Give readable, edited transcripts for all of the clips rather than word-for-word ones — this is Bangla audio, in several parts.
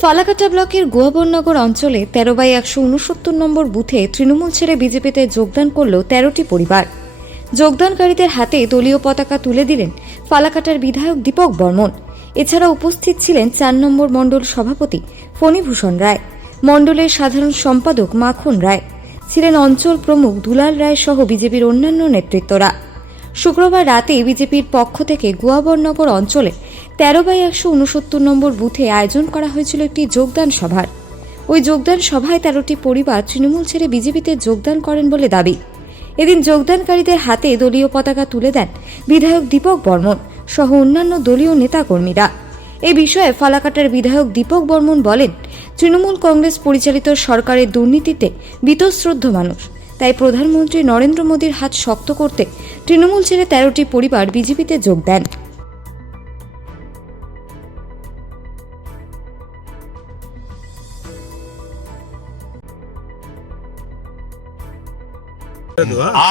ফালাকাটা ব্লকের গোয়াবরনগর অঞ্চলে 13/169 নম্বর বুথে তৃণমূল ছেড়ে বিজেপিতে যোগদান করল 13টি পরিবার। যোগদানকারীদের হাতে দলীয় পতাকা তুলে দিলেন ফালাকাটার বিধায়ক দীপক বর্মন। এছাড়া উপস্থিত ছিলেন 4 নম্বর মণ্ডল সভাপতি ফণীভূষণ রায়, মণ্ডলের সাধারণ সম্পাদক মাখন রায়, ছিলেন অঞ্চল প্রমুখ দুলাল রায় সহ বিজেপির অন্যান্য নেতৃত্বরা। শুক্রবার রাতে বিজেপির পক্ষ থেকে গোয়াবরনগর অঞ্চলে 13/169 নম্বর বুথে আয়োজন করা হয়েছিল একটি যোগদান সভার। ওই যোগদান সভায় 13টি পরিবার তৃণমূল ছেড়ে বিজেপিতে যোগদান করেন বলে দাবি। এদিন যোগদানকারীদের হাতে দলীয় পতাকা তুলে দেন বিধায়ক দীপক বর্মন সহ অন্যান্য দলীয় নেতাকর্মীরা। এই বিষয়ে ফালাকাটার বিধায়ক দীপক বর্মন বলেন, তৃণমূল কংগ্রেস পরিচালিত সরকারের দুর্নীতিতে বীতশ্রদ্ধ মানুষ, তাই প্রধানমন্ত্রী নরেন্দ্র মোদীর হাত শক্ত করতে তৃণমূল ছেড়ে 13টি পরিবার বিজেপিতে যোগ দেন।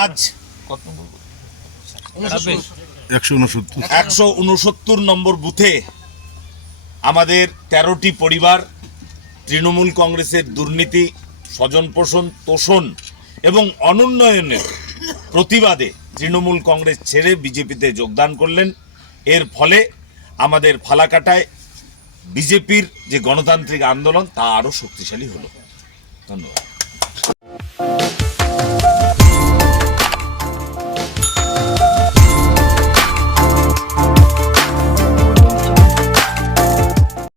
আজ 169 নম্বর বুথে আমাদের 13টি পরিবার তৃণমূল কংগ্রেসের দুর্নীতি, স্বজনপোষণ, তোষণ এবং অনুন্নয়নের প্রতিবাদে তৃণমূল কংগ্রেস ছেড়ে বিজেপিতে যোগদান করলেন। এর ফলে আমাদের ফালাকাটায় বিজেপির যে গণতান্ত্রিক আন্দোলন তা আরও শক্তিশালী হলো। ধন্যবাদ।